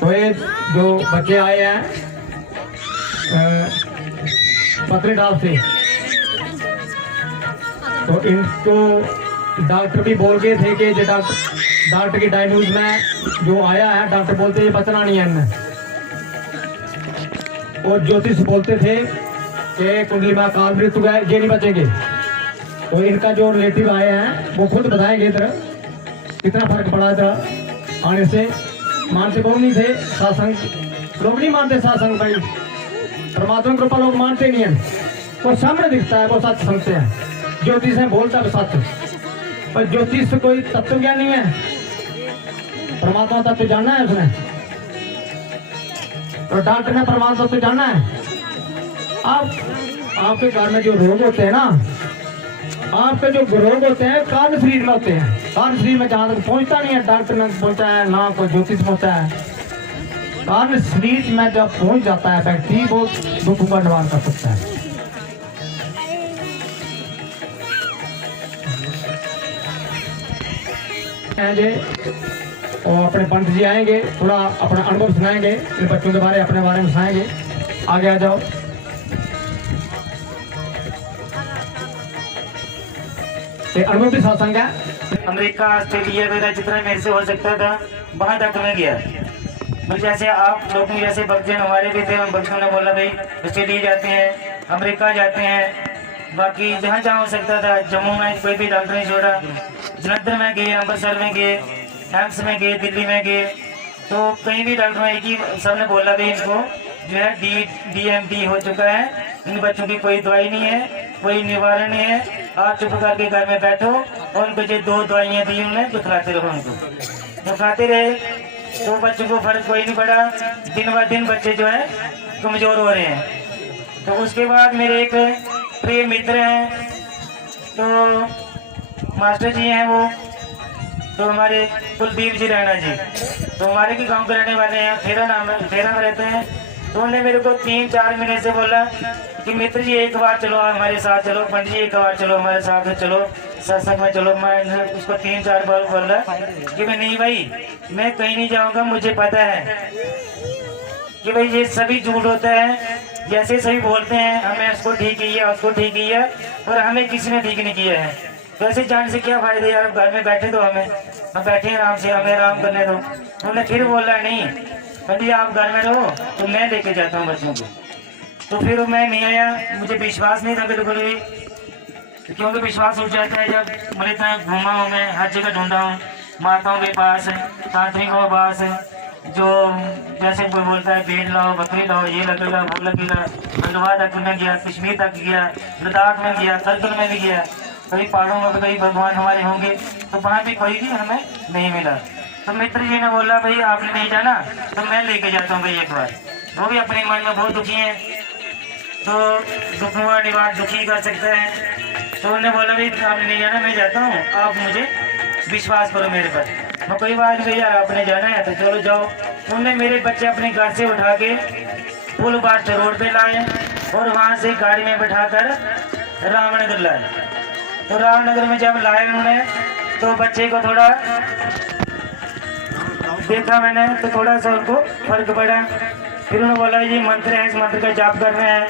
तो ये जो बच्चे आए हैं पत्नीटॉप से, तो इनको डॉक्टर भी बोल गए थे कि डॉक्टर की डायग्नोज में जो आया है, डॉक्टर बोलते ये बचना नहीं है इनमें। और ज्योतिष बोलते थे कि कुंडली में काल मृत्यु है, ये नहीं बचेंगे। तो इनका जो रिलेटिव आए हैं वो खुद बताएंगे इधर कितना फर्क पड़ा इधर आने से। मानते बहुत नहीं थे सत्संग, लोग नहीं मानते सत्संग भाई, परमात्मा की कृपा लोग मानते नहीं है। वो सामने दिखता है वो सच समझते हैं, ज्योतिष है बोलता है सच, पर ज्योतिष से कोई तत्व ज्ञान नहीं है, परमात्मा तत्व जानना है उसने। तो डॉक्टर ने परमात्मा तत्व जानना है। आपके घर में जो रोग होते हैं ना, आपके जो रोग होते हैं कारण शरीर में होते हैं, कारण शरीर में जहां तक पहुंचता नहीं है, डॉक्टर ने पहुंचा है ना कोई ज्योतिष पहुंचा है, कारण शरीर में जब पहुंच जाता है व्यक्ति वो दुख का निवारण कर सकता है। और अपने पंडित जी आएंगे, थोड़ा अपना अनुभव सुनाएंगे, इन बच्चों के बारे अपने बारे में सुनाएंगे। आगे आ जाओ। अनुभव भी सत्संग है। अमेरिका, ऑस्ट्रेलिया वगैरह जितना मेरे से हो सकता था वहां तक मैं गया। मतलब जैसे आप लोग जैसे बच्चन हमारे भी थे, बच्चों ने बोला भाई ऑस्ट्रेलिया जाते हैं, अमेरिका जाते हैं, बाकी जहाँ जहाँ हो सकता था। जम्मू में कोई भी डॉक्टर नहीं छोड़ा, जलंधर में गए, अमृतसर में गए, एम्स में गए, दिल्ली में गए, तो कहीं भी डॉक्टर में एक ही सबने बोला भाई इनको जो है DMD हो चुका है, इन बच्चों की कोई दवाई नहीं है, कोई निवारण नहीं है, आप चुप करके घर में बैठो। और उनको जो 2 दवाइयाँ दी उन्होंने तो खिलाते रहो उनको, तो खाते रहे, तो बच्चों को फर्क कोई नहीं पड़ा। दिन ब दिन बच्चे जो है कमजोर हो रहे हैं। तो उसके बाद मेरे एक प्रिय मित्र हैं, तो मास्टर जी हैं वो, तो हमारे कुलदीप जी राणा जी, तो हमारे के गांव के रहने वाले हैं, फेरा में रहते हैं। तो उन्होंने मेरे को 3-4 महीने से बोला कि मित्र जी एक बार चलो हमारे साथ चलो, पंडित जी एक बार चलो हमारे साथ में चलो, सत्संग में चलो। मैं उसको 3-4 बार बोला कि मैं नहीं भाई, मैं कहीं नहीं जाऊंगा, मुझे पता है कि भाई ये सभी झूठ होता है, जैसे सभी बोलते हैं हमें उसको ठीक किया उसको ठीक किया, और हमें किसी ने ठीक नहीं किया है। वैसे जान से क्या फायदा यार, घर में बैठे दो, हम बैठे आराम से, हमें आराम करने दो। उन्होंने फिर बोला नहीं पंडित आप घर में रहो, तो मैं लेके जाता हूँ बच्चों को। तो फिर मैं नहीं आया, मुझे विश्वास नहीं था बिल्कुल भी, क्योंकि विश्वास उठ जाता है जब बड़े तरह घूमा हूँ, मैं हर जगह ढूंढा हूँ, माताओं के पास है, तांत्रिकों के पास है, जो जैसे कोई बोलता है भेड़ लाओ, बकरी लाओ, ये लगेगा वो लगेगा। हल्द्वार तक में गया, कश्मीर तक गया, लद्दाख में गया, करगिल में भी गया, कभी पहाड़ों में कभी भगवान हमारे होंगे, तो वहाँ भी कोई भी हमें नहीं मिला। तो मित्र जी ने बोला भाई आपने नहीं जाना, तो मैं लेके जाता हूँ भाई एक बार। वो भी अपने मन में बहुत दुखी हैं, तो दुखों का निवारण दुखी कर सकता है। तो उन्होंने बोला भाई आपने नहीं जाना, मैं जाता हूँ, आप मुझे विश्वास करो मेरे पर। मैं कोई बात नहीं यार, आपने जाना है तो चलो जाओ। उन्होंने मेरे बच्चे अपने घर से उठा के पुल बाट रोड पे लाए, और वहाँ से गाड़ी में बैठाकर रामनगर लाए। तो रामनगर में जब लाए उन्होंने, तो बच्चे को थोड़ा देखा मैंने, तो थोड़ा सा उनको फर्क पड़ा। फिर उन्होंने बोला ये मंत्र है, इस मंत्र का जाप करना है।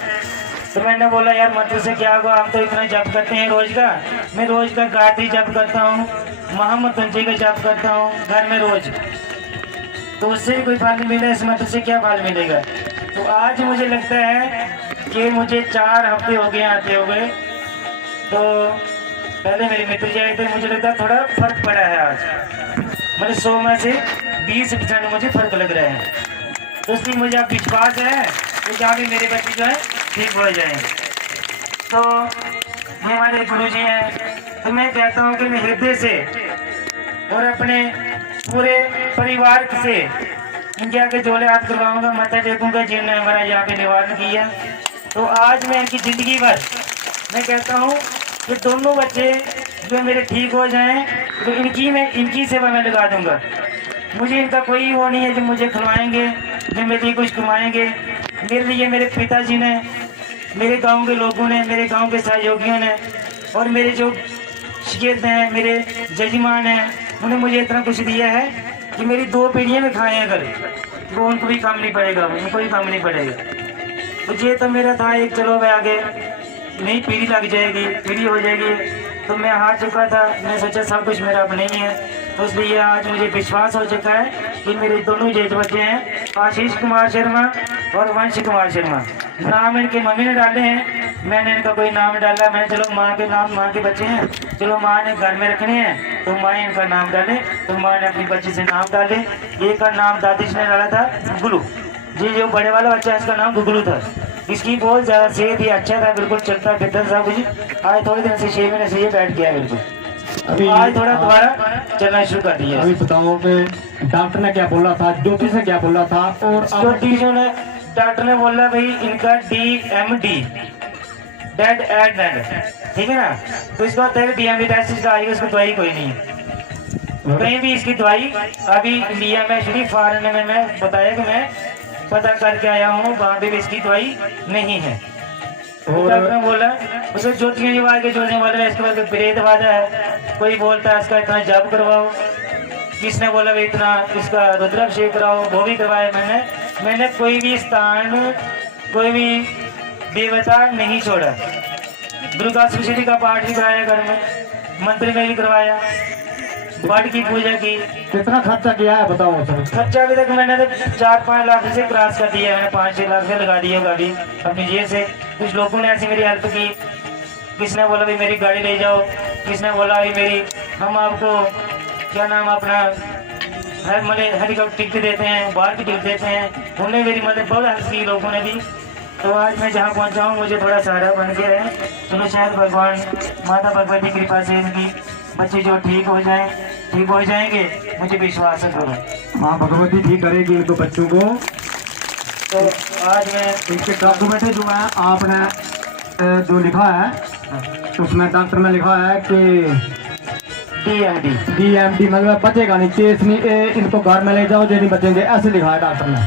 तो मैंने बोला यार मंत्र से क्या होगा, हम तो इतना जप करते हैं रोज का, मैं रोज का गायत्री जप करता हूँ, महामृत्युंजय का जप करता हूँ घर में रोज, तो उससे कोई फल नहीं मिला, इस मंत्र से क्या फल मिलेगा। तो आज मुझे लगता है कि मुझे 4 हफ्ते हो गए आते हो गए। तो पहले मेरे मित्र जी आए थे, मुझे लगता है थोड़ा फर्क पड़ा है आज, मतलब 100 में से 20% मुझे फर्क लग रहा है। तो इसलिए मुझे अब विश्वास है कि क्या भी मेरे बच्चे जो है ठीक हो जाए। तो ये हमारे गुरु जी हैं, तो मैं कहता हूँ कि मैं हृदय से और अपने पूरे परिवार से इनके आगे जोड़े हाथ करवाऊंगा, माथा टेकूंगा जिन्होंने हमारा यहाँ पे निवारण किया। तो आज मैं इनकी ज़िंदगी भर मैं कहता हूँ कि दोनों बच्चे जो मेरे ठीक हो जाएं, तो इनकी सेवा मैं लगा दूंगा। मुझे इनका कोई वो नहीं है जो मुझे खिलवाएंगे, जो मेरे लिए कुछ कमाएंगे। मेरे लिए मेरे पिताजी ने, मेरे गांव के लोगों ने, मेरे गांव के सहयोगियों ने, और मेरे जो शिक्षक हैं, मेरे जजमान हैं, उन्होंने मुझे इतना कुछ दिया है कि मेरी 2 पीढ़ियाँ में खाएं अगर तो उनको भी काम नहीं पड़ेगा, उनको भी काम नहीं पड़ेगा। तो ये तो मेरा था एक, चलो मैं आगे नई पीढ़ी लग जाएगी, पीढ़ी हो जाएगी, तो मैं हार चुका था। मैं सोचा सब कुछ मेरा अब नहीं है, तो इसलिए आज मुझे विश्वास हो चुका है कि मेरे दोनों जेठ बच्चे हैं, आशीष कुमार शर्मा और वंश कुमार शर्मा। नाम इनके मम्मी ने डाले हैं, मैंने इनका कोई नाम नहीं डाला। मैंने चलो माँ के नाम, माँ के बच्चे हैं, चलो माँ ने घर में रखने हैं तो माँ इनका नाम डाले, तो माँ ने अपनी बच्ची से नाम डाले। एक का नाम दादी ने डाला था गुगलू जी, जो बड़े वाला बच्चा है इसका नाम गुगलू था। इसकी बहुत ज़्यादा सेहत ही अच्छा था, बिल्कुल चलता फिरता सब कुछ। आज थोड़े दिन से 6 महीने से ये बैठ गया बिल्कुल, अभी आज थोड़ा दोबारा चलना शुरू कर दिया। अभी बताओ कि डॉक्टर ने क्या बोला था, ज्योतिष ने क्या बोला था, और ज्योतिषियों ने, डॉक्टर ने बोला भाई इनका DMD, डेड एड डेड, ठीक है ना। तो इसका DMD टेस्ट इसका आएगा, इसको दवाई कोई नहीं है कहीं भी इसकी दवाई अभी लिया। मैं श्री फॉरन में मैं बताया कि मैं पता करके आया हूँ, वहाँ पे भी इसकी दवाई नहीं है। और डॉक्टर ने बोला उसे ज्योतिषी जी के जोड़ने वाले, इसके बाद प्रेत वादा है, कोई बोलता है इसका इतना जप करवाओ, किसने बोला भाई इतना इसका रुद्राभिषेक कराओ, वो भी करवाया मैंने कोई भी स्थान, कोई भी देवता नहीं छोड़ा। दुर्गा सप्तशती का पाठ भी कराया घर में, मंत्र में भी करवाया, पाठ की पूजा की। कितना खर्चा किया है बताओ सर? खर्चा अभी तक मैंने तो 4-5 लाख से क्रॉस कर दिया है, मैंने 5-6 लाख से लगा दिया गाड़ी अपनी जेब से। कुछ लोगों ने ऐसी मेरी हेल्प की, किसने बोला भाई मेरी गाड़ी ले जाओ, किसने बोला भाई मेरी हम आपको क्या नाम अपना हेलीकॉप्टर टिकट देते हैं, बाहर की टिकट देते हैं, उन्होंने मेरी मदद बहुत हेल्प की लोगों ने भी। तो आज मैं जहाँ पहुँचा हूँ मुझे थोड़ा सहारा बन गया है। चलो शायद भगवान माता भगवती की कृपा से इनकी बच्चे जो ठीक हो जाएंगे, मुझे विश्वास है करो माँ भगवती ठीक करेगी इनको बच्चों को। तो आज मैं इनके डॉक्यूमेंट जो है आपने जो लिखा है उसमें डॉक्टर ने लिखा है कि DMD मतलब बचेगा नहीं, केस नहीं, इनको घर में ले जाओ, जो नहीं बचेंगे, ऐसे लिखा है डॉक्टर ने।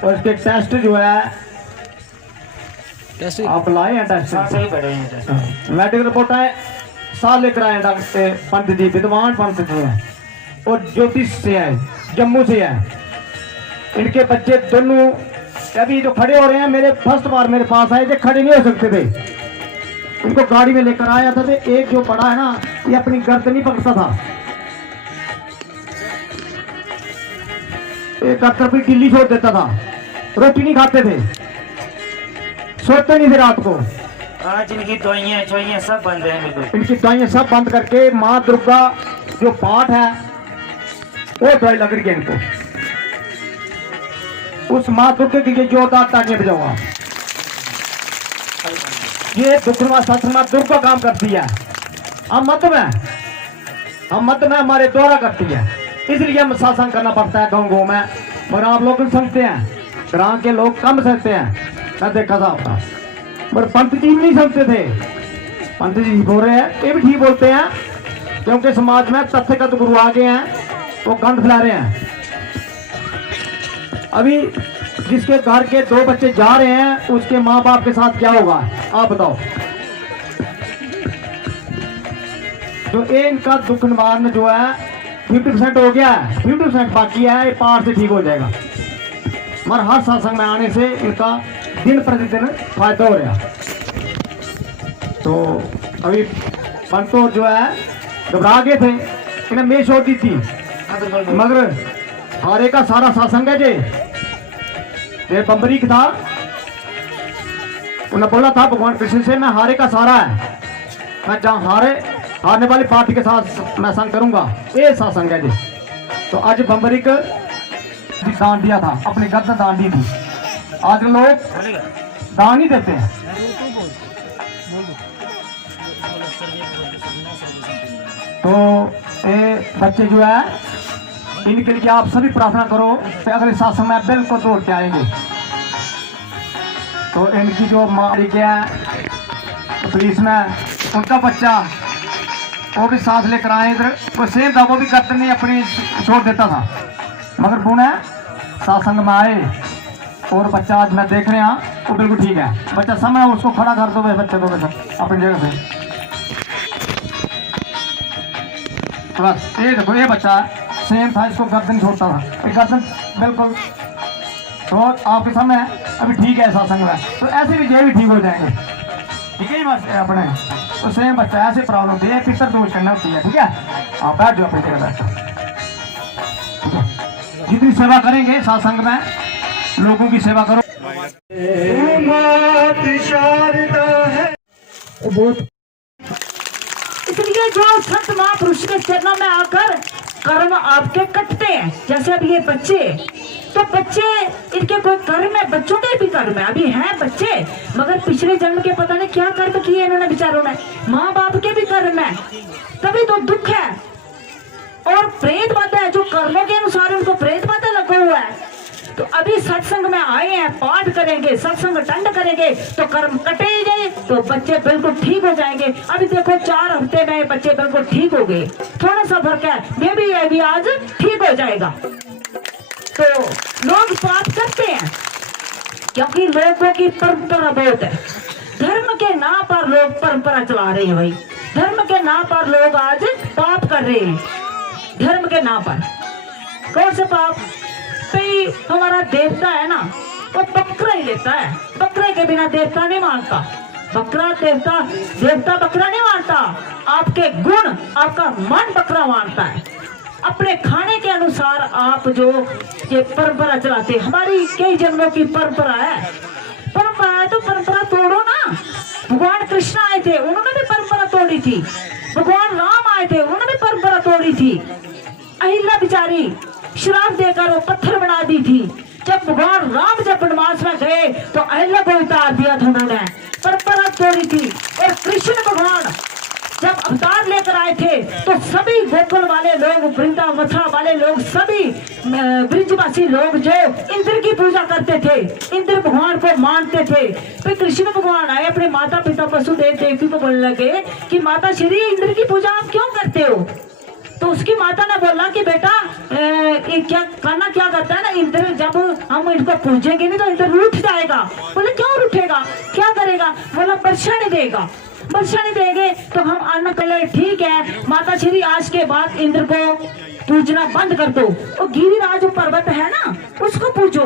और इसके टेस्ट जो है आप लाए हैं टेस्ट, सही पड़े हैं। मेडिकल रिपोर्ट है साल लेकर आए हैं डॉक्टर पंडित जी, विद्वान पंडित जी हैं और ज्योतिष से है, जम्मू से है। इनके बच्चे दोनों अभी जो खड़े हो रहे हैं, मेरे फर्स्ट बार मेरे पास आए थे, खड़े नहीं हो सकते थे, इनको गाड़ी में लेकर आया था। तो एक जो बड़ा है ना, ये अपनी गर्दन नहीं पकड़ता था, एक गर्दन भी गिल्ली छोड़ देता था, रोटी नहीं खाते थे, सोते नहीं थे रात को। आज इनकी दवाइयाँ सब बंद है बिल्कुल, इनकी दवाइयाँ सब बंद करके माँ दुर्गा जो पाठ है वो दवाई लग रही है इनको। उस माँ दुर्गा की ये जोरदार तालियां बजाऊंगा। ये दुखमा सत्रमा दुर्गा काम करती है, हम मत में हमारे द्वारा करती है, इसलिए हम सत्संग करना पड़ता है गाँव में। और आप लोग सुनते हैं, ग्राम के लोग कम सुनते हैं, मैं देखा था आपका, पर पंत जी नहीं सुनते थे। पंत जी बोल रहे हैं, ये भी ठीक बोलते हैं, क्योंकि समाज में तथ्यगत गुरु आ गए हैं, वो गंद फैला रहे हैं। अभी जिसके घर के 2 बच्चे जा रहे हैं, उसके माँ बाप के साथ क्या होगा आप बताओ। तो ये इनका दुख निवारण जो है 50% हो गया है, 50% बाकी है, ये पार से ठीक हो जाएगा। मगर हर सत्संग में आने से इनका दिन प्रतिदिन फायदा हो रहा। तो अभी पंतो जो है घबरा गए थे, इन्हें मेज छोड़ दी थी, मगर हारे का सारा सत्संग है जे बम्बरी था, उन्हें बोला था भगवान कृष्ण से, मैं हारे का सारा है, मैं जहाँ हारने वाली पार्टी के साथ मैं संग करूंगा, ये सत्संग है जी। तो आज बम्बरी को दान दिया था, अपनी गर्दन दान दी थी। आज लोग दान ही देते हैं। तो ये बच्चे जो है, इनके लिए आप सभी प्रार्थना करो कि अगले शासन में बिल्कुल दौड़ के आएंगे। तो इनकी जो माँ क्या है पुलिस में, उनका बच्चा वो भी सांस लेकर आए इधर, वो सेम था, वो भी गर्दन नहीं अपनी छोड़ देता था, मगर पुणे सत्संग में आए और बच्चा आज मैं देख रहे हैं वो बिल्कुल ठीक है। बच्चा समय उसको खड़ा कर दो बच्चे को अपनी जगह से, बस ये देखो ये बच्चा सेम था, इसको गर्दन छोड़ता था, ये गर्दन बिल्कुल। तो आपके सामने अभी ठीक है सत्संग में, तो ऐसे भी ये भी ठीक हो जाएंगे। ठीक है जी, बस अपने तो सेम बच्चा ऐसे प्रॉब्लम होती है, पितर दोष करना होती है। ठीक है, आप बैठ जाओ अपनी जगह बैठ जाओ। जितनी सेवा करेंगे सत्संग में, लोगों की सेवा करो। बहुत इसलिए जो संत महापुरुष के चरणों में आकर कर्म आपके कटते हैं, जैसे अब ये बच्चे, तो बच्चे इनके कोई कर्म है, बच्चों के भी कर्म है, अभी हैं बच्चे मगर पिछले जन्म के पता नहीं क्या कर्म किए इन्होंने बेचारों ने, माँ बाप के भी कर्म है, तभी तो दुख है। और प्रेत बाधा है, जो कर्मों के अनुसार उनको प्रेत बाधा लगा हुआ है। तो अभी सत्संग में आए हैं, पाठ करेंगे, सत्संग अटेंड करेंगे तो कर्म कटेंगे, तो बच्चे बिल्कुल ठीक हो जाएंगे। अभी देखो 4 हफ्ते में बच्चे बिल्कुल ठीक हो गए, थोड़ा सा फर्क है, मैं भी अभी आज ठीक हो जाएगा। तो लोग पाप करते हैं क्योंकि लोगों की परंपरा बहुत है, धर्म के नाम पर लोग परंपरा चला रहे हैं। भाई धर्म के नाम पर लोग आज पाप कर रहे हैं, धर्म के नाम पर। कौन से पाप? भाई हमारा देवता है ना, वो बकरा ही लेता है, बकरे के बिना देवता नहीं मानता, बकरा देवता, देवता बकरा नहीं मानता। आपके गुण, आपका मन बकरा मानता है। अपने खाने के अनुसार आप जो ये परंपरा चलाते, हमारी कई जन्मों की परंपरा है, परंपरा है तो परंपरा तोड़ो ना। भगवान कृष्ण आए थे, उन्होंने भी परंपरा तोड़ी थी, भगवान राम आए थे, उन्होंने भी परंपरा तोड़ी थी। अहिल्या बेचारी श्राप देकर वो पत्थर बना दी थी। जब भगवान राम जब वनवास में गए तो अहिल्या को उतार दिया था उन्होंने, परंपरा तोड़ी थी। और कृष्ण भगवान जब अवतार लेकर आए थे तो सभी गोकुल वाले लोग, वृंदावन मथुरा वाले लोग, सभी ब्रिजवासी लोग जो इंद्र की पूजा करते थे, इंद्र भगवान को मानते थे। फिर कृष्ण भगवान आए, अपने माता पिता वसुदेव देवकी को बोलने लगे कि माता श्री इंद्र की पूजा आप क्यों करते हो? तो उसकी माता ने बोला कि बेटा ये क्या खाना क्या करता है ना, इंद्र जब हम इनको पूजेंगे नहीं तो इंद्र रूठ जाएगा। बोले क्यों रूठेगा, क्या करेगा? बोला वर्षा नहीं देगा, वर्षा नहीं देंगे तो हम अन्न कले। ठीक है माता श्री, आज के बाद इंद्र को पूजना बंद कर दो, और गिरिराज पर्वत है ना उसको पूजो।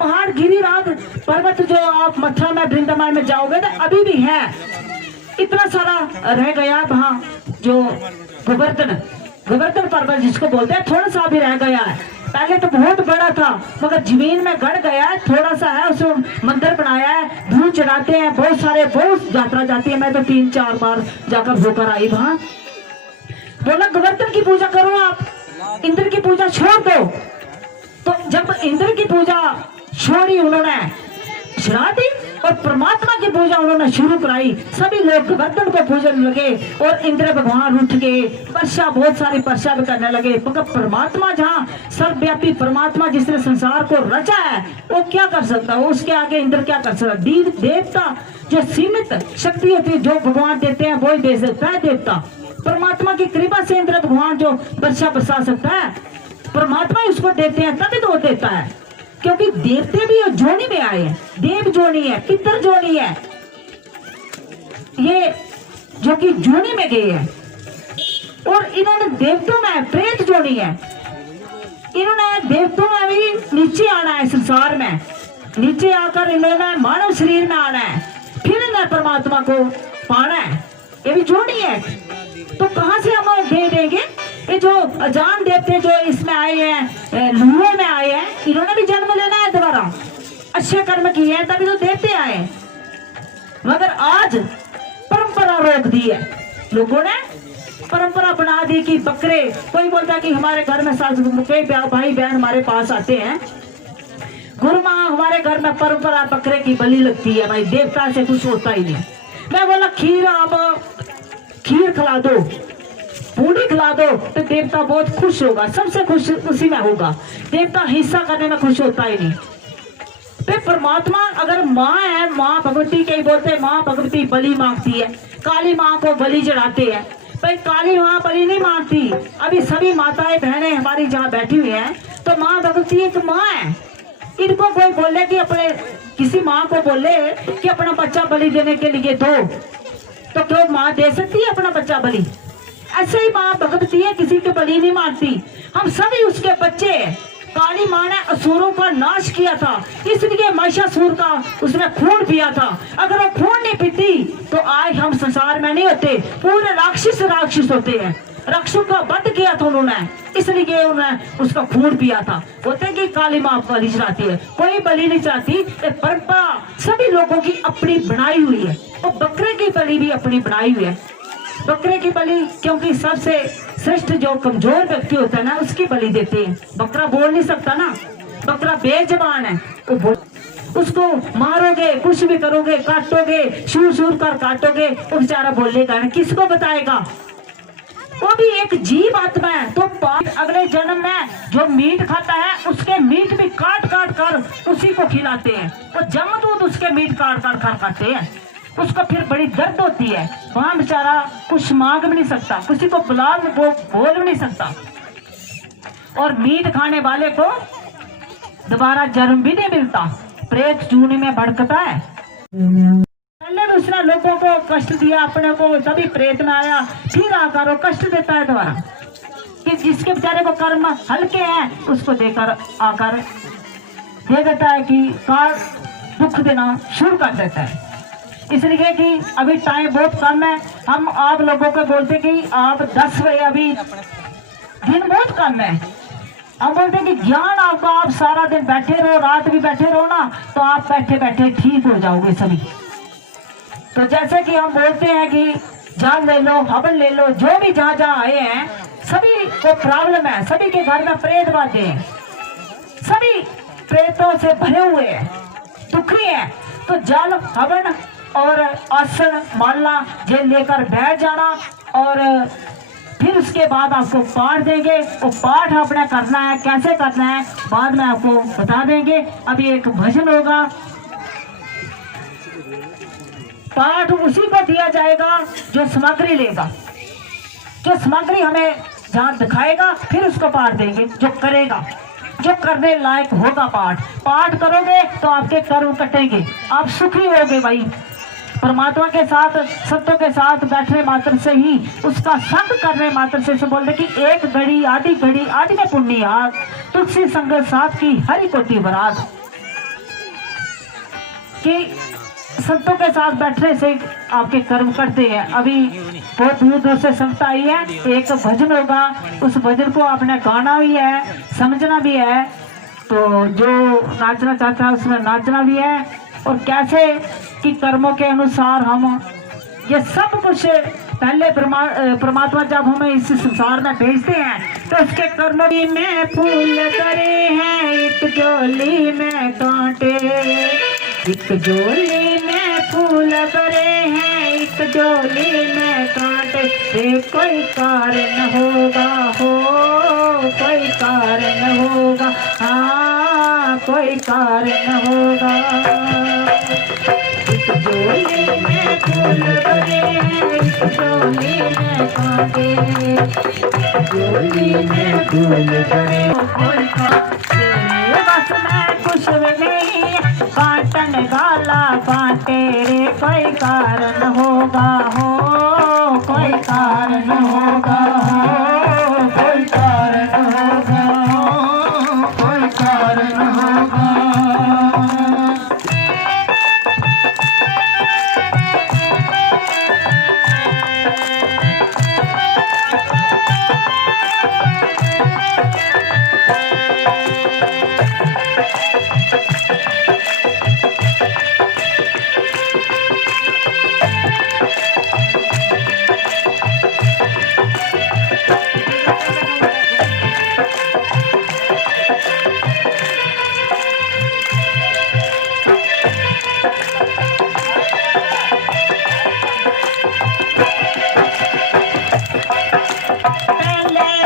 पहाड़ गिरिराज पर्वत जो आप मथुरा में वृंदावन में जाओगे तो अभी भी है, इतना सारा रह गया वहाँ जो गोवर्धन पर्वत जिसको बोलते हैं, थोड़ा सा भी रह गया है। पहले तो बहुत बड़ा था मगर जमीन में गड़ गया है, थोड़ा सा है, उसमें मंदिर बनाया है, धूप चढ़ाते हैं, बहुत यात्रा जाती है। मैं तो 3-4 बार जाकर होकर आई वहां। बोला गोवर्धन की पूजा करो आप, इंद्र की पूजा छोड़ दो। तो जब इंद्र की पूजा छोड़ी उन्होंने, श्राद्ध दी, और परमात्मा की पूजा उन्होंने शुरू कराई, सभी लोग गोवर्धन को पूजन लगे और इंद्र भगवान उठ गए, वर्षा, बहुत सारी वर्षा भी करने लगे। मगर परमात्मा जहाँ सर्वव्यापी परमात्मा जिसने संसार को रचा है वो क्या कर सकता है? उसके आगे इंद्र क्या कर सकता? देवता जो सीमित शक्ति होती है, जो भगवान देते हैं वो ही दे सकता है देवता। परमात्मा की कृपा से इंद्र भगवान जो वर्षा बरसा सकता है, परमात्मा ही उसको देते हैं, तभी तो वो देता है। क्योंकि देवते भी जोनी में आए हैं, देव जोनी है, पितर जोनी है, ये जो कि जोनी में गए हैं। और इन्होंने देवतों में प्रेत जोनी है, इन्होंने देवतों में भी नीचे आना है, संसार में नीचे आकर इन्होंने मानव शरीर में आना है, फिर इन्हें परमात्मा को पाना है, ये भी जोनी है। तो कहां से हम दे देंगे? ये जो अजान देवते जो इसमें आए हैं, लूहे में आए हैं, इन्होंने भी जन्म लेना है दोबारा, अच्छे कर्म किए हैं तभी तो देवते आए। मगर आज परंपरा रोक दी है, लोगों ने परंपरा बना दी कि बकरे, कोई बोलता है कि हमारे घर में सास कई भाई बहन हमारे पास आते हैं, गुरु माँ हमारे घर में परंपरा बकरे की बलि लगती है, भाई देवता से कुछ होता ही नहीं। मैं बोला खीर, आप खीर खिला दो, पूरी खिला दो तो देवता बहुत खुश होगा, सबसे खुश उसी में होगा, देवता हिस्सा करने में खुश होता ही नहीं। तो परमात्मा अगर माँ है, माँ भगवती के बोलते हैं, माँ भगवती बलि मांगती है, काली माँ को बलि चढ़ाते हैं, भाई काली माँ बलि नहीं मांगती। अभी सभी माताएं बहनें हमारी जहाँ बैठी हुई हैं, तो माँ भगवती एक माँ है, इनको कोई बोले कि अपने किसी माँ को बोले कि अपना बच्चा बलि देने के लिए दो, तो क्यों माँ दे सकती है अपना बच्चा बलि? ऐसे ही माँ भगवती है, किसी की बलि नहीं मारती। हम सभी उसके बच्चे हैं। काली माँ ने असुरों का नाश किया था, इसलिए महिषासुर का उसने खून पिया था। अगर वो खून नहीं पीती तो आज हम संसार में नहीं होते, पूरे राक्षस होते हैं। राक्षसों का वध किया था उन्होंने, इसलिए उन्होंने उसका खून पिया था। होते कि काली माँ बलि चढ़ाती है, कोई बलि नहीं चढ़ाती। ये परंपरा सभी लोगों की अपनी बनाई हुई है। और बकरे की बलि भी अपनी बनाई हुई है। बकरे की बलि क्योंकि सबसे श्रेष्ठ जो कमजोर व्यक्ति होता है ना, उसकी बलि देते हैं। बकरा बोल नहीं सकता ना, बकरा बेजबान है, उसको मारोगे, कुछ भी करोगे, काटोगे, शूर कर काटोगे, वो बेचारा बोलेगा ना, किसको बताएगा। वो भी एक जीव आत्मा है। तो अगले जन्म में जो मीट खाता है, उसके मीट भी काट कर उसी को खिलाते हैं। वो जमदूत उसके मीट काट कर खाते हैं। उसको फिर बड़ी दर्द होती है, वहां बेचारा कुछ मांग भी नहीं सकता, किसी को बुला वो बोल भी नहीं सकता। और मीट खाने वाले को दोबारा जन्म भी नहीं मिलता, प्रेत जून में भड़कता है। पहले भी उसने लोगों को कष्ट दिया, अपने को तभी प्रेत में आया, फिर आकर वो कष्ट देता है दोबारा। कि जिसके बेचारे को कर्म हल्के हैं, उसको देकर आकर दे देता है कि काल दुख देना शुरू कर देता है। इसलिए कि अभी टाइम बहुत कम है, हम आप लोगों को बोलते कि आप 10 बजे, अभी दिन बहुत कम है, हम बोलते कि ज्ञान आपका, आप सारा दिन बैठे रहो, रात भी बैठे रहो ना, तो आप बैठे बैठे ठीक हो जाओगे सभी। तो जैसे कि हम बोलते हैं कि जान ले लो, हवन ले लो, जो भी जहाँ आए हैं सभी को प्रॉब्लम है, सभी के घर में प्रेत बातें हैं, सभी प्रेतों से भरे हुए हैं, दुखी है। तो जल, हवन और आसन मानना, ये लेकर बैठ जाना, और फिर उसके बाद आपको पाठ देंगे। वो पाठ आपने करना है, कैसे करना है बाद में आपको बता देंगे। अभी एक भजन होगा, पाठ उसी को दिया जाएगा जो सामग्री लेगा, जो सामग्री हमें जहाँ दिखाएगा, फिर उसको पाठ देंगे। जो करेगा, जो करने लायक होगा पाठ करोगे तो आपके कर्म कटेंगे, आप सुखी होगे भाई। परमात्मा के साथ, सत्यों के साथ बैठने मात्र से ही, उसका संग करने मात्र से बोलते कि एक घड़ी आधी में पुण्य याद, तुलसी संग साथ की हरि कोटि बरात। कि संतों के साथ बैठने से आपके कर्म करते हैं। अभी बहुत दूर से संगत आई है, एक भजन होगा, उस भजन को आपने गाना भी है, समझना भी है। तो जो नाचना चाहता है उसमें नाचना भी है। और कैसे कि कर्मों के अनुसार हम ये सब कुछ, पहले परमात्मा जब हमें इस संसार में भेजते हैं तो उसके कर्म में फूल करे हैं, एक जोली में कांटे, एक जोली में फूल करे हैं, एक जोली में कांटे। कोई कारण होगा, हो कोई कारण होगा, हाँ कोई कारण होगा। एक जोली में फूल भरे हैं, एक जोली में कांटे, जोली में फूल भरे। कोई बस में कुछ भी नहीं, काटन गाला कांटे रे, कोई कारण होगा, हो कोई कारण होगा, हो कोई कारण होगा, हो कोई कारण होगा।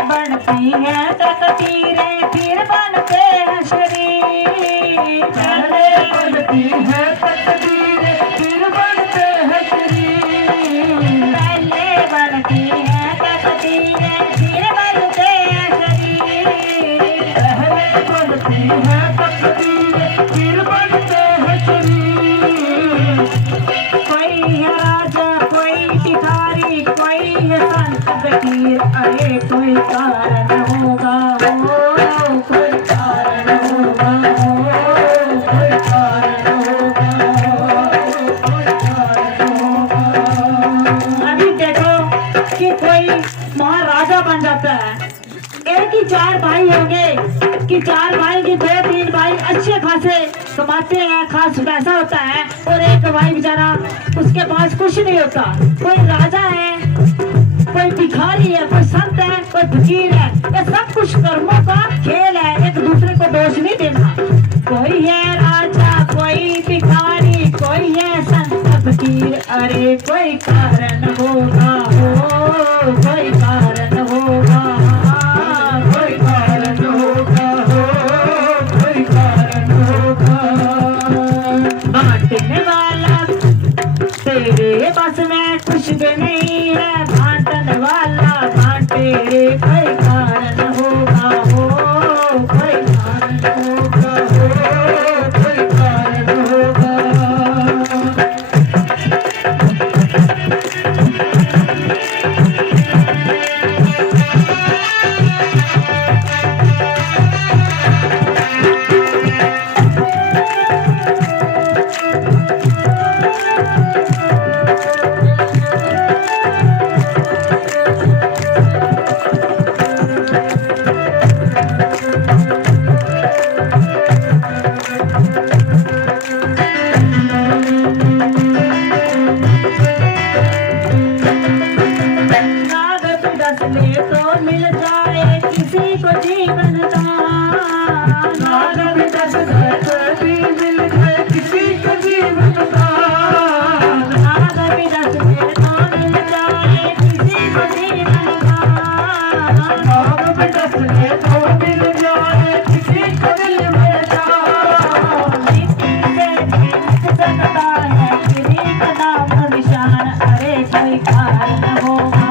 बनती है तकदीरें, फिर बनते हैं शरीर। पहले बनती है तकदीरें, फिर बनते हैं शरीर। पहले बनती है तकदीरें, फिर बनते हैं शरीर। पहले बनती है तकदीरें, फिर बनते हैं शरीर। कोई है राजा, कोई भिखारी, कोई है संत फकीर। कोई कारण होगा हो, कोई कारण होगा हो, कोई कारण होगा हो, कोई कारण होगा। अभी देखो कि कोई महाराजा बन जाता है, एक ही 4 भाई होंगे कि 4 भाई की 2-3 भाई अच्छे खासे कमाते हैं, खास पैसा होता है, और एक भाई बेचारा उसके पास कुछ नहीं होता। कोई राजा है, कोई भिखारी है, कोई संत है, कोई फकीर है, ये सब कुछ कर्मों का खेल है, एक दूसरे को दोष नहीं देना। कोई है राजा, कोई भिखारी, कोई है संत फकीर, अरे कोई कारण होगा हो, कोई कारण होगा, कोई कारण होगा हो, कोई कारण होगा। बांटने वाला तेरे बस में कुछ भी नहीं है, बांटने वाला बांटे, कोई कारण होगा हो, कोई कारण होगा हो, कोई कारण होगा। तो मिल जाए किसी को जीवन दान, नाग भी 10 भी मिल जाए किसी को जीवन दान, नाग भी 10 तो मिल जाए किसी को जीवन दान, नाग भी 10 तो मिल जाए किसी को जीवन दान। मिट्टी से मिट सकता है किसी का नाम निशान, अरे कोई कारण होगा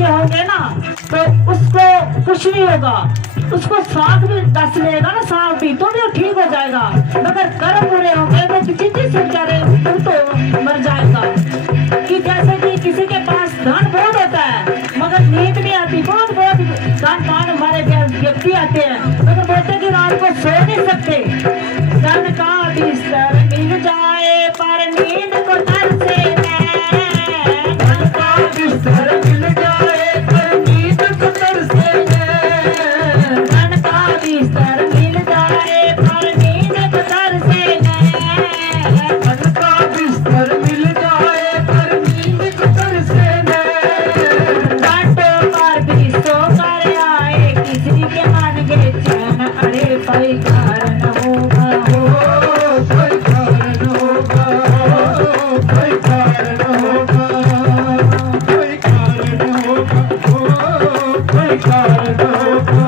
होंगे ना तो उसको कुछ नहीं होगा, उसको सांप भी डस लेगा ना, सांप भी तो भी ठीक हो जाएगा। मगर कर्म बुरे होंगे तो चिंतित से बेचारे तो मर जाएगा। कि जैसे कि किसी के पास धन बहुत होता है मगर नींद नहीं आती, बहुत धन पान हमारे व्यक्ति आते हैं मगर बोलते कि रात को सो नहीं सकते। धन का बिस्तर मिल जाए पर नींद को तरसे मैं, धन का बिस्तर मिल जाए पर नींद को तरसे मैं, धन का बिस्तर मिल जाए पर नींद को तरसे मैं, धन का बिस्तर मिल जाए पर नींद को तरसे मैं, बांटो पर भी सो कर आए किसी के मन के चैन, अरे कोई कारण होगा हो, कोई कारण होगा हो, कोई कारण होगा, कोई कारण होगा हो, कोई कारण होगा।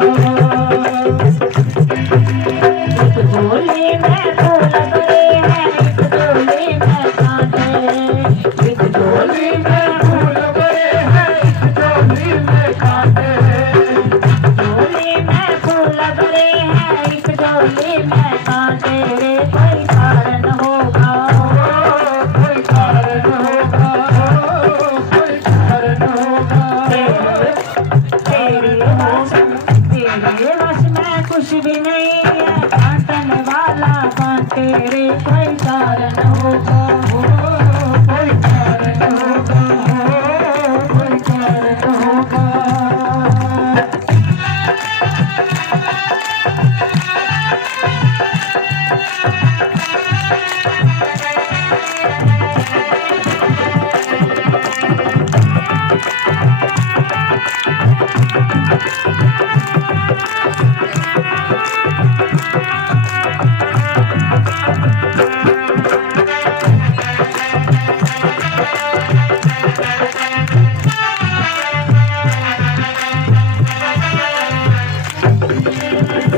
एक झोली में फूल भरे हैं, एक झोली में कांटे, एक झोली में फूल भरे हैं, एक झोली में कांटे, झोली में फूल भरे हैं, एक झोली में कांटे, रे कोई कारण होगा हो, कोई कारण होगा हो, कोई कारण होगा। तेरे वश में कुछ भी नहीं है, बांटने वाला बांटे, रे कोई कारण होगा हो, कोई कारण होगा हो, कोई कारण होगा।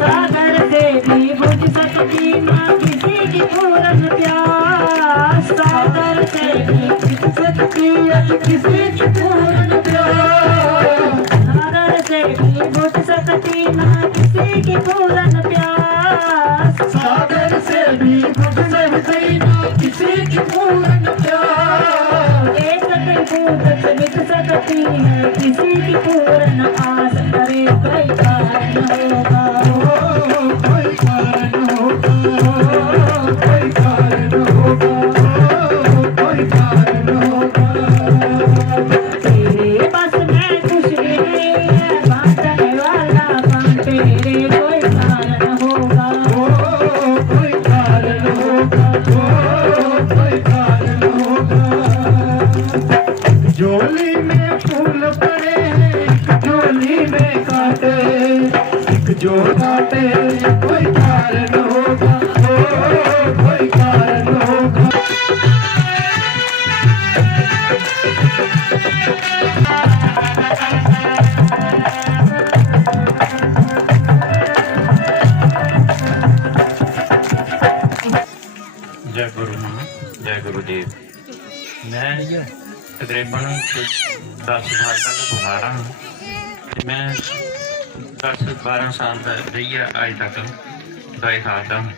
सागर से भी बुझ सकती ना किसी की पूरन प्यास, सागर से भी बुझ सकती है किसी की पूरन प्यास, सागर से भी बुझ सकती ना किसी की पूरन प्यास, सागर से भी बुझ सकती ना किसी की पूरन प्यास, एक बूंद से मिट सकती है किसी की पूरन आस, अरे कोई कारण होगा, कोई कारण होगा, कोई कारण होगा, कोई कारण होगा, तेरे बस में कुछ भी नहीं है, बांटने वाला बांटे रे, कोई कारण होगा, कोई कारण होगा, कोई कारण होगा। झोली में फूल पड़े हैं, झोली में कांटे, जो काटे कोई कारण होगा, कोई कारण होगा। जय गुरु माँ, जय गुरुदेव। मैं तकरीबन 10 साल तक बुला रहा हूँ। मैं 10-12 साल रही है आज तक दवाई खाता हूँ।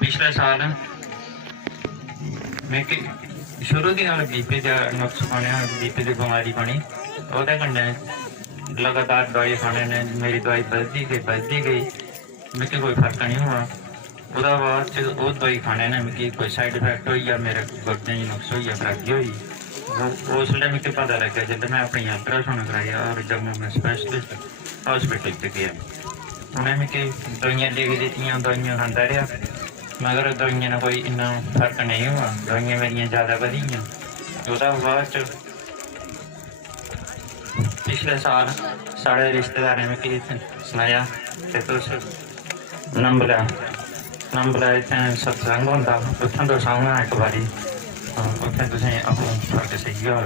पिछले साल मैं शुरू की बीपी का नुक्स बनिया, बीपी की बीमारी बनी, वो कन्नै लगातार दवाई खाने ने मेरी दवाई बदती गई, मिगी कोई फर्क नहीं हुआ। उसदा बाद वो दवाई खाने ने मिगी कोई साइड इफेक्ट हो गया, मेरे गुर्दें च नुक्स होई, फ्रैक्चर होई। उसलै मिगी पता लग्गेआ जब मैं अपनी अल्ट्रासाउंड कराया और जम्मू में स्पैशलिस्ट हॉस्पिटल च गया। उ'नें मिगी दवाइयां लिखी दित्तियां, दवाइयां खाता रेहा, मगर दवाइयां ने कोई इन्ना फर्क नहीं हुआ, दवाइयां मेरियां ज़्यादा बधियां। ओह्दे बाद च पिछले साल साढ़े रिश्तेदारें मिगी सनाया कि तुस नंबला इत्थें सत्संग होंदा, उत्थें तुस आना इक बारी, उत्थें तुसें आपूं फर्क सेही होग।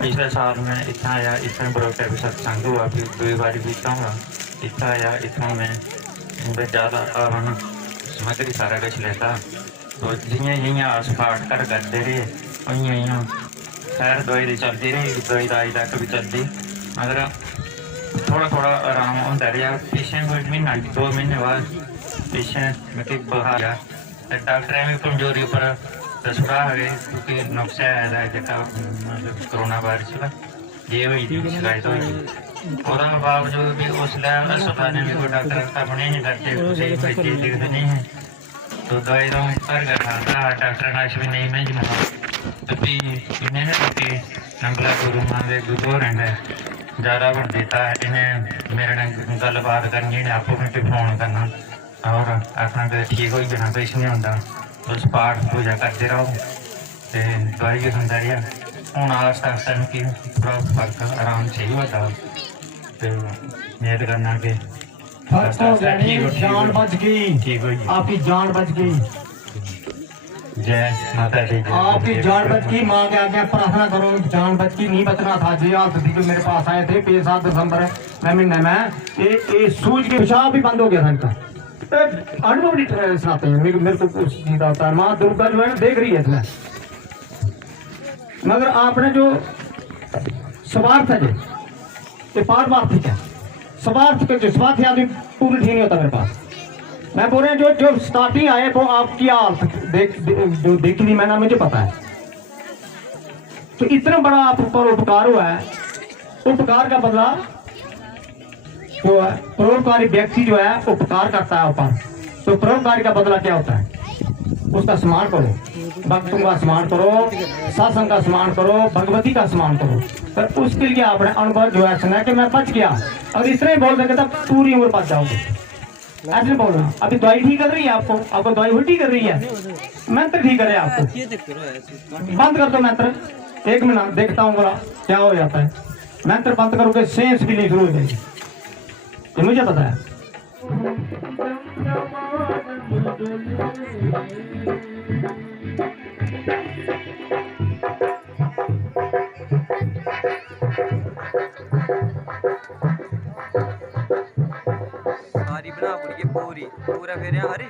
पिछले साल मैं इत्थें आया, इत्थें बरोटे भी सत्संग हुआ, फिर दूई बारी बीता हुआ, इत्थें आया, इत्थों मैं ज़्यादा हवन समग्री सारा कुछ लेता। तो जियां जियां अस पाठ घर करते रेह्, उ'यां खैर दवाई दी चलदी रेही, दवाई दा अज तक भी चलदी, मगर थोड़ा थोड़ा आराम होंदा रेहा। पिच्छें कोई म्हीना 2 महीने बाद पिच्छें मिगी बुखार आया, ते डाक्टरें भी कमजोरी उप्पर दस्सदा है क्योंकि नुक्स है जेह्का मतलब कोरोना वायरस दा ये होई दी शिकायत होई दी। ओह्दे बावजूद भी उसलै अस्पताल ने भी कोई डॉक्टर अपने नहीं करते, कुसै कोई चीज दिखदे नहीं है। तो दवाई तो घर गै खाता, डॉक्टर नाश भी नहीं में जमा। तो फ्ही इन्हें ने नंगला गुरु मां दे गुरु होरें ने ज़्यादा वोट दित्ता। इन्हें मेरे ने गल्लबात करनी, इन्हें आपूं मिगी फोन करना और आखना कि ठीक हो जाना, किश नहीं होंदा, तुस पाठ पूजा करते रहो, ते दवाई भी खंदा रेहा। हून आस्ता आस्ता मिगी थोड़ा फर्क आराम सही होता, तो मेद करना कि फर्क हो गया, जान बच गई, ठीक हो गया। आपकी जान बच गई, जय माता दी, आपकी जान बच गई। माँ के आगे प्रार्थना करो, जान बच गई, नहीं बचना था जी। हालत थी कि मेरे पास आए थे 5-7 दिसंबर में महीने में, ये सूझ के पेशाब भी बंद हो गया था इनका। अनुभव नहीं सुनाते हैं, मेरे को कुछ सीधा होता है। माँ दुर्गा जो है देख रही है इसमें, मगर आपने जो स्वार्थ है जो ये पारमार्थिक है, स्वार्थ के जो स्वार्थ आदमी पूरी ठीक नहीं होता मेरे पास। मैं बोल रहे हैं जो स्टार्टिंग आए वो आपकी हालत जो देखी थी मैंने, मुझे पता है। तो इतना बड़ा आप पर उपकार हुआ है, उपकार का बदला जो है, परोपकारी व्यक्ति जो है उपकार करता है ऊपर, तो परोपकारी का बदला क्या होता है? उसका सम्मान करो, भक्तों का सम्मान करो, सत्संग का सम्मान करो, भगवती का सम्मान करो। पर उसके लिए आपने अनुभव जो है सुना कि मैं बच गया, अगर इतना ही बोल देंगे तब पूरी उम्र बच जाओगे। ऐसे नहीं बोलना। अभी दवाई ठीक कर रही है आपको दवाई उल्टी कर रही है, मंत्र ठीक करे आपको। बंद कर दो मंत्र, 1 मिनट देखता हूँ बोला क्या हो जाता है। मंत्र बंद करोगे सेंस भी नहीं शुरू हो जाएगी, ये मुझे पता है। सारी बना पड़ी पूरी पूरा फेर हरी